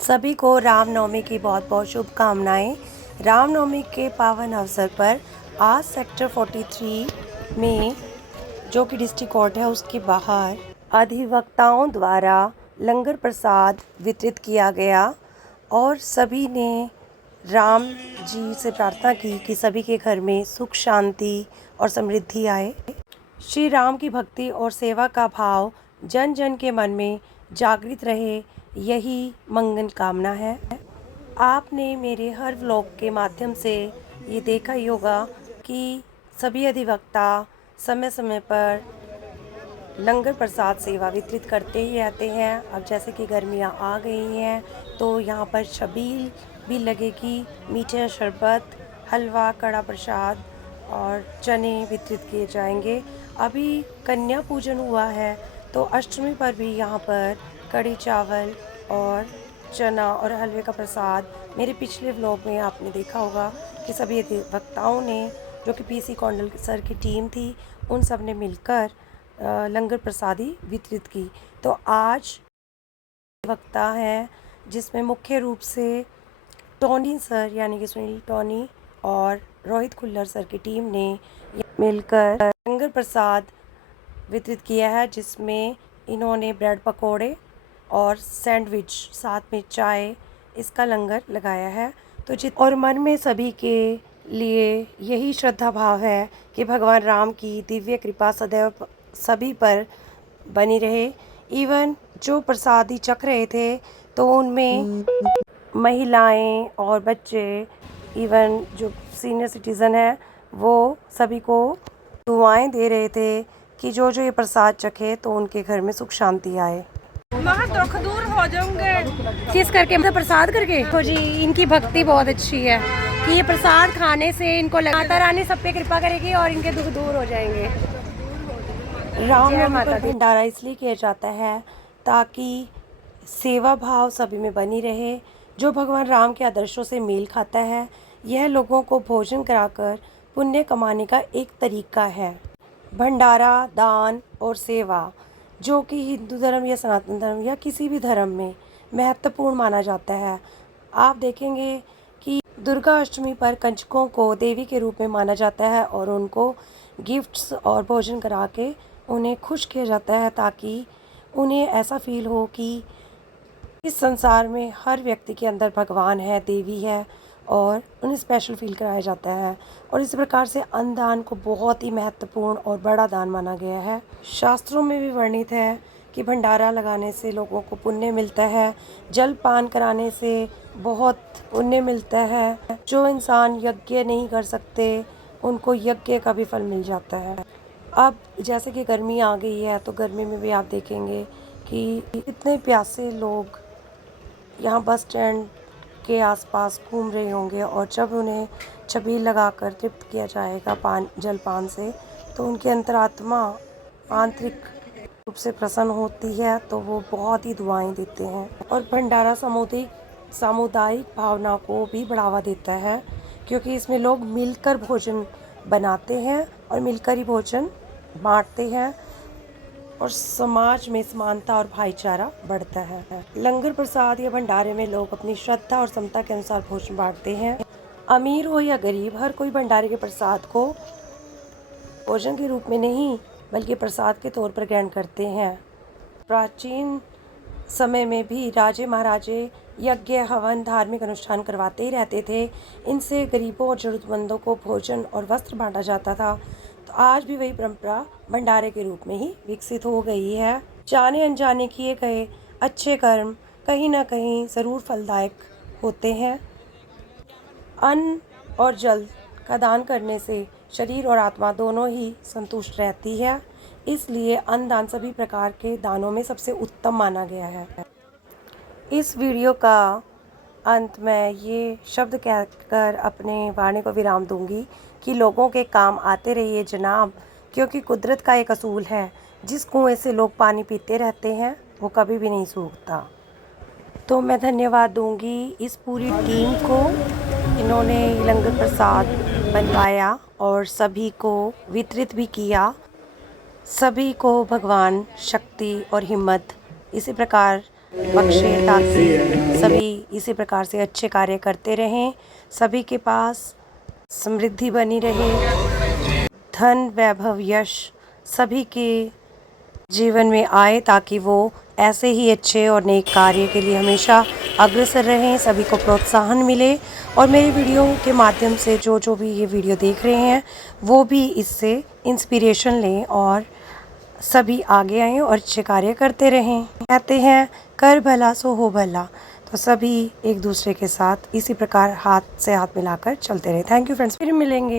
सभी को रामनवमी की बहुत बहुत शुभकामनाएं। रामनवमी के पावन अवसर पर आज सेक्टर 43 में, जो कि डिस्ट्रिक्ट कोर्ट है, उसके बाहर अधिवक्ताओं द्वारा लंगर प्रसाद वितरित किया गया और सभी ने राम जी से प्रार्थना की कि सभी के घर में सुख शांति और समृद्धि आए। श्री राम की भक्ति और सेवा का भाव जन जन के मन में जागृत रहे, यही मंगल कामना है। आपने मेरे हर व्लॉग के माध्यम से ये देखा ही होगा कि सभी अधिवक्ता समय समय पर लंगर प्रसाद सेवा वितरित करते ही रहते हैं। अब जैसे कि गर्मियाँ आ गई हैं तो यहाँ पर छबील भी लगेगी, मीठे शरबत, हलवा, कड़ा प्रसाद और चने वितरित किए जाएंगे। अभी कन्या पूजन हुआ है तो अष्टमी पर भी यहाँ पर कड़ी चावल और चना और हलवे का प्रसाद, मेरे पिछले व्लॉग में आपने देखा होगा कि सभी अधिवक्ताओं ने, जो कि पीसी कौंडल सर की टीम थी, उन सब ने मिलकर लंगर प्रसादी वितरित की। तो आज वक्ता है जिसमें मुख्य रूप से टोनी सर यानी कि सुनील टोनी और रोहित खुल्लर सर की टीम ने मिलकर लंगर प्रसाद वितरित किया है, जिसमें इन्होंने ब्रेड पकोड़े और सैंडविच, साथ में चाय, इसका लंगर लगाया है। तो और मन में सभी के लिए यही श्रद्धा भाव है कि भगवान राम की दिव्य कृपा सदैव सभी पर बनी रहे। इवन जो प्रसादी चख रहे थे तो उनमें महिलाएं और बच्चे, इवन जो सीनियर सिटीज़न हैं, वो सभी को दुआएं दे रहे थे कि जो जो ये प्रसाद चखे तो उनके घर में सुख शांति आए। दुख दूर हो जाएंगे। किस करके? मतलब प्रसाद करके। तो जी, इनकी भक्ति बहुत अच्छी है कि ये प्रसाद खाने से इनको माता रानी सब पे कृपा करेगी और इनके दुख दूर हो जाएंगे। रामनवमी पर भंडारा इसलिए किया जाता है ताकि सेवा भाव सभी में बनी रहे। जो भगवान राम के आदर्शों से मेल खाता है, यह लोगों को भोजन कराकर पुण्य कमाने का एक तरीका है। भंडारा, दान और सेवा, जो कि हिंदू धर्म या सनातन धर्म या किसी भी धर्म में महत्वपूर्ण माना जाता है। आप देखेंगे कि दुर्गा अष्टमी पर कंजकों को देवी के रूप में माना जाता है और उनको गिफ्ट्स और भोजन करा के उन्हें खुश किया जाता है, ताकि उन्हें ऐसा फील हो कि इस संसार में हर व्यक्ति के अंदर भगवान है, देवी है, और उन्हें स्पेशल फील कराया जाता है। और इस प्रकार से अन्नदान को बहुत ही महत्वपूर्ण और बड़ा दान माना गया है। शास्त्रों में भी वर्णित है कि भंडारा लगाने से लोगों को पुण्य मिलता है, जल पान कराने से बहुत पुण्य मिलता है। जो इंसान यज्ञ नहीं कर सकते उनको यज्ञ का भी फल मिल जाता है। अब जैसे कि गर्मी आ गई है तो गर्मी में भी आप देखेंगे कि इतने प्यासे लोग यहाँ बस स्टैंड के आसपास घूम रहे होंगे, और जब उन्हें छबील लगाकर तृप्त किया जाएगा जलपान से, तो उनकी अंतरात्मा आंतरिक रूप से प्रसन्न होती है, तो वो बहुत ही दुआएं देते हैं। और भंडारा सामुदायिक भावना को भी बढ़ावा देता है, क्योंकि इसमें लोग मिलकर भोजन बनाते हैं और मिलकर ही भोजन बांटते हैं और समाज में समानता और भाईचारा बढ़ता है। लंगर प्रसाद या भंडारे में लोग अपनी श्रद्धा और समता के अनुसार भोजन बांटते हैं। अमीर हो या गरीब, हर कोई भंडारे के प्रसाद को भोजन के रूप में नहीं बल्कि प्रसाद के तौर पर ग्रहण करते हैं। प्राचीन समय में भी राजे महाराजे यज्ञ, हवन, धार्मिक अनुष्ठान करवाते ही रहते थे। इनसे गरीबों और जरूरतमंदों को भोजन और वस्त्र बांटा जाता था। तो आज भी वही परंपरा भंडारे के रूप में ही विकसित हो गई है। जाने अनजाने किए गए अच्छे कर्म कहीं ना कहीं ज़रूर फलदायक होते हैं। अन्न और जल का दान करने से शरीर और आत्मा दोनों ही संतुष्ट रहती है, इसलिए अन्नदान सभी प्रकार के दानों में सबसे उत्तम माना गया है। इस वीडियो का अंत में ये शब्द कहकर अपने वाणी को विराम दूंगी कि लोगों के काम आते रहिए जनाब, क्योंकि कुदरत का एक असूल है, जिस कुएं से लोग पानी पीते रहते हैं वो कभी भी नहीं सूखता। तो मैं धन्यवाद दूंगी इस पूरी टीम को, इन्होंने लंगर प्रसाद बनवाया और सभी को वितरित भी किया। सभी को भगवान शक्ति और हिम्मत इसी प्रकार बख्शे ताकि सभी इसी प्रकार से अच्छे कार्य करते रहें, सभी के पास समृद्धि बनी रहे, धन वैभव यश सभी के जीवन में आए, ताकि वो ऐसे ही अच्छे और नेक कार्य के लिए हमेशा अग्रसर रहें, सभी को प्रोत्साहन मिले और मेरी वीडियो के माध्यम से जो भी ये वीडियो देख रहे हैं वो भी इससे इंस्पिरेशन लें और सभी आगे आएँ और अच्छे कार्य करते रहें। कहते हैं कर भला सो हो भला, तो सभी एक दूसरे के साथ इसी प्रकार हाथ से हाथ मिलाकर चलते रहें। थैंक यू फ्रेंड्स, फिर मिलेंगे।